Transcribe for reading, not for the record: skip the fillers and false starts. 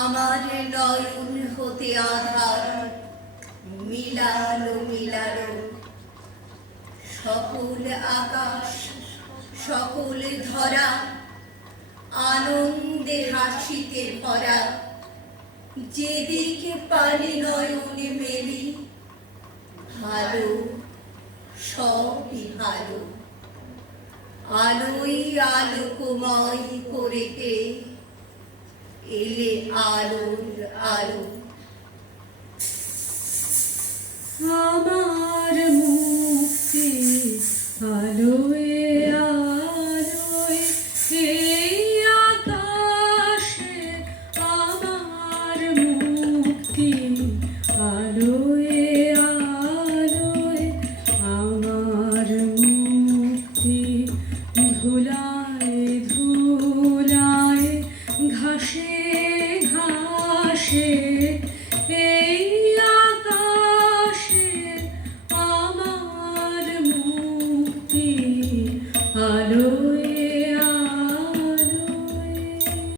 আমার নয়ন হতে আধার মিলালো মিলালো, সকল আকাশ সকল ধরা আনন্দে হাসিতে ভরা। যেদিকে পারি নয়নে মেলি, ভালো সবই ভালো। আলোই আলোকময় করেতে এলে আলোর আলো। আমার মুক্তি আলোয় আলোয়, এই আকাশে আমার মুক্তি আলোয় আলোয়, আমার মুক্তি ধুলায় ধুলায় ঘাসে ঘাসে।